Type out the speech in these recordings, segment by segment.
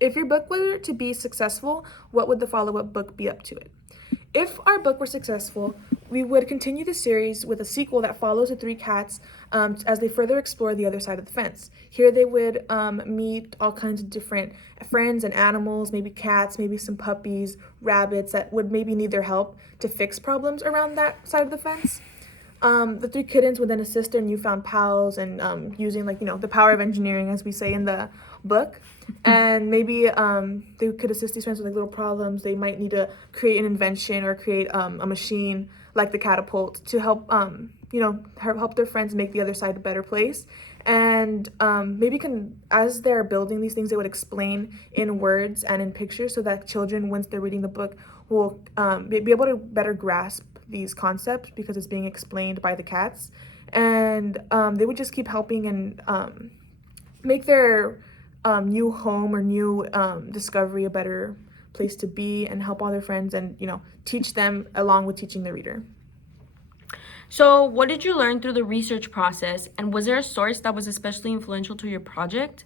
If your book were to be successful, what would the follow-up book be up to it? If our book were successful, we would continue the series with a sequel that follows the three cats as they further explore the other side of the fence. Here they would meet all kinds of different friends and animals, maybe cats, maybe some puppies, rabbits that would maybe need their help to fix problems around that side of the fence. The three kittens would then assist their newfound pals and using the power of engineering, as we say in the book. And maybe they could assist these friends with little problems. They might need to create an invention or create a machine like the catapult to help help their friends make the other side a better place. And maybe as they're building these things, they would explain in words and in pictures so that children, once they're reading the book, will be able to better grasp these concepts because it's being explained by the cats. And they would just keep helping and make their new home or new discovery a better place to be, and help all their friends and teach them along with teaching the reader. So, what did you learn through the research process, and was there a source that was especially influential to your project?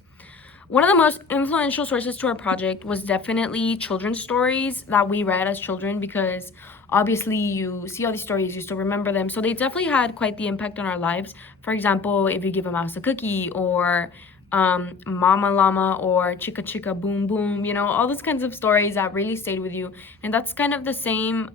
One of the most influential sources to our project was definitely children's stories that we read as children, because obviously you see all these stories, you still remember them. So they definitely had quite the impact on our lives. For example, if you give a mouse a cookie, or Mama Llama, or Chicka Chicka Boom Boom, all those kinds of stories that really stayed with you. And that's kind of the same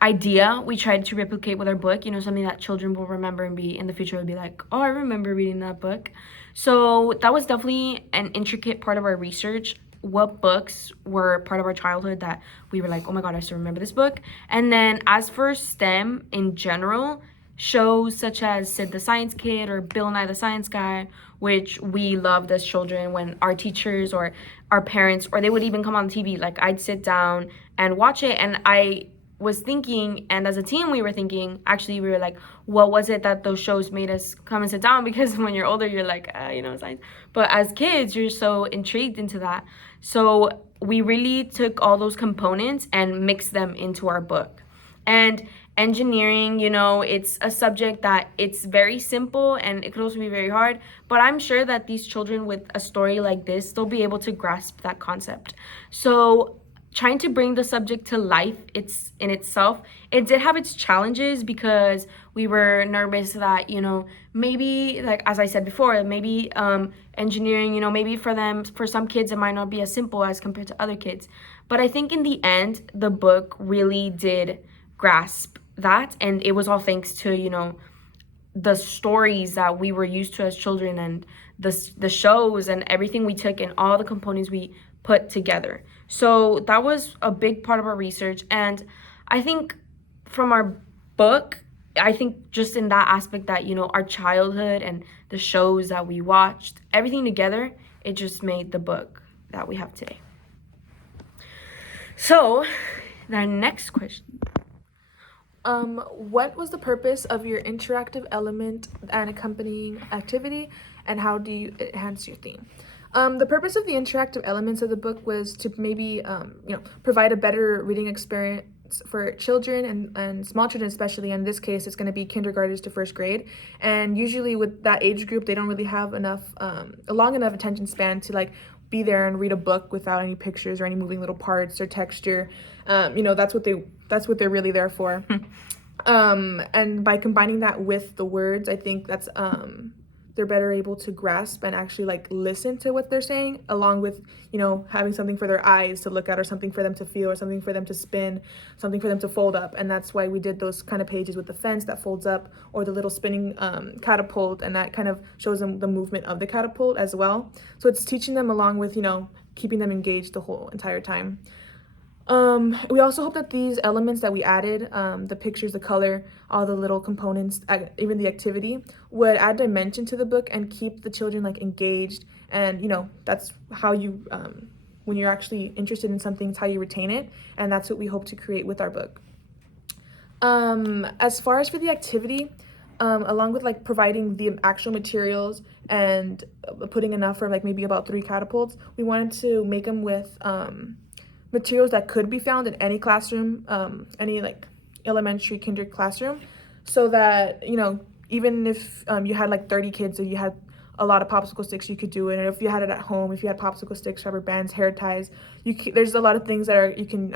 idea we tried to replicate with our book, something that children will remember and be in the future will be like, oh, I remember reading that book. So that was definitely an intricate part of our research. What books were part of our childhood that we were like, oh my god, I still remember this book. And then as for STEM in general, shows such as Sid the Science Kid or Bill Nye the Science Guy, which we loved as children, when our teachers or our parents, or they would even come on TV, like I'd sit down and watch it. And I was thinking, and as a team we were thinking, actually we were like, what was it that those shows made us come and sit down? Because when you're older you're like, science, but as kids you're so intrigued into that. So we really took all those components and mixed them into our book. And engineering, it's a subject that it's very simple and it could also be very hard, but I'm sure that these children with a story like this, they'll be able to grasp that concept. So trying to bring the subject to life, it's in itself, it did have its challenges, because we were nervous that maybe, like as I said before, maybe engineering, maybe for some kids it might not be as simple as compared to other kids. But I think in the end the book really did grasp that, and it was all thanks to the stories that we were used to as children, and the shows and everything we took, and all the components we put together. So that was a big part of our research. And I think from our book, I think just in that aspect that our childhood and the shows that we watched, everything together, it just made the book that we have today. So the next question, what was the purpose of your interactive element and accompanying activity, and how do you enhance your theme? The purpose of the interactive elements of the book was to maybe, provide a better reading experience for children and small children especially. In this case, it's going to be kindergartners to first grade. And usually with that age group, they don't really have a long enough attention span to be there and read a book without any pictures or any moving little parts or texture. That's what they're really there for. And by combining that with the words, I think that's they're better able to grasp and actually listen to what they're saying, along with having something for their eyes to look at, or something for them to feel, or something for them to spin, something for them to fold up. And that's why we did those kind of pages with the fence that folds up, or the little spinning catapult, and that kind of shows them the movement of the catapult as well. So it's teaching them along with keeping them engaged the whole entire time. We also hope that these elements that we added, the pictures, the color, all the little components, even the activity, would add dimension to the book and keep the children engaged. And that's how you, when you're actually interested in something, it's how you retain it. And that's what we hope to create with our book. As far as for the activity, along with providing the actual materials and putting enough for maybe about 3 catapults, we wanted to make them with materials that could be found in any classroom, any elementary, kinder classroom, so that even if you had 30 kids, or you had a lot of popsicle sticks, you could do it. And if you had it at home, if you had popsicle sticks, rubber bands, hair ties, there's a lot of things that you can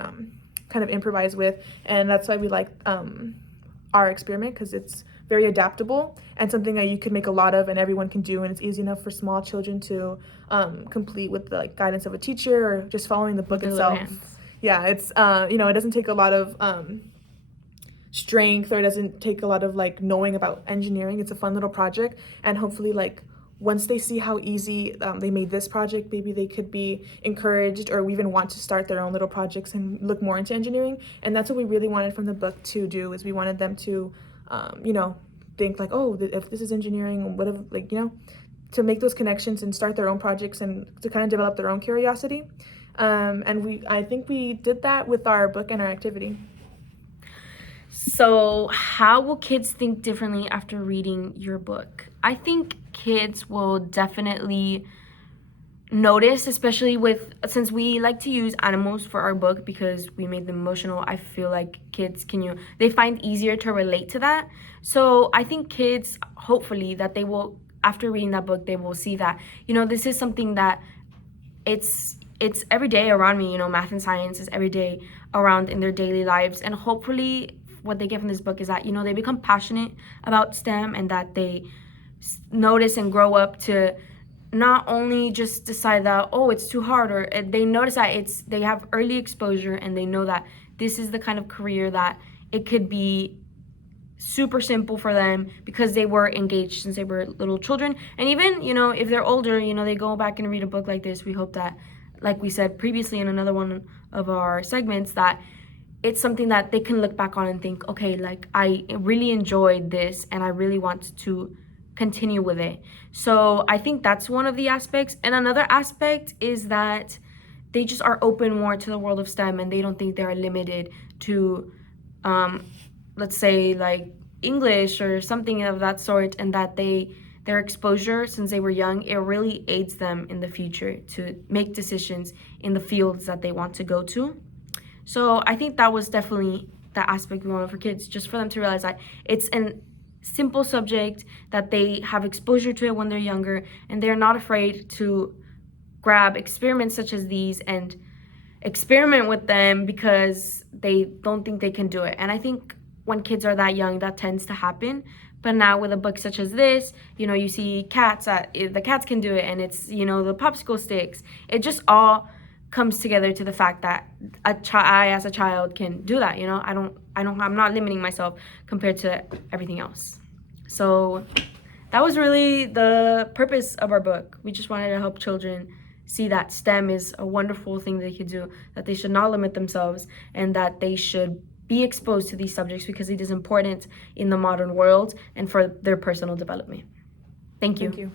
kind of improvise with. And that's why we like our experiment, because it's very adaptable and something that you could make a lot of and everyone can do, and it's easy enough for small children to complete with the guidance of a teacher or just following the book itself. Yeah, it's it doesn't take a lot of strength, or it doesn't take a lot of knowing about engineering. It's a fun little project, and hopefully once they see how easy they made this project, maybe they could be encouraged or even want to start their own little projects and look more into engineering. And that's what we really wanted from the book to do, is we wanted them to think oh, if this is engineering, whatever, to make those connections and start their own projects and to kind of develop their own curiosity. And I think we did that with our book and our activity. So how will kids think differently after reading your book? I think kids will definitely notice, especially since we like to use animals for our book because we made them emotional. I feel like kids they find easier to relate to that. So I think kids, hopefully, that they will, after reading that book, they will see that, this is something that it's every day around me. Math and science is every day around in their daily lives. And hopefully what they get from this book is that, they become passionate about STEM, and that they notice and grow up to not only just decide that, oh, it's too hard, or they notice that they have early exposure, and they know that this is the kind of career that it could be super simple for them because they were engaged since they were little children. And even, if they're older, they go back and read a book like this. We hope that, like we said previously in another one of our segments, that it's something that they can look back on and think, okay, I really enjoyed this and I really want to continue with it. So I think that's one of the aspects. And another aspect is that they just are open more to the world of STEM, and they don't think they are limited to, let's say, English or something of that sort, and that their exposure since they were young, it really aids them in the future to make decisions in the fields that they want to go to. So I think that was definitely the aspect we wanted for kids, just for them to realize that it's a simple subject, that they have exposure to it when they're younger, and they're not afraid to grab experiments such as these and experiment with them because they don't think they can do it. And I think when kids are that young, that tends to happen. But now with a book such as this, you see cats, the cats can do it, and it's, the popsicle sticks. It just all comes together to the fact that I as a child can do that. I'm not limiting myself compared to everything else. So that was really the purpose of our book. We just wanted to help children see that STEM is a wonderful thing they could do, that they should not limit themselves, and that they should be exposed to these subjects because it is important in the modern world and for their personal development. Thank you. Thank you.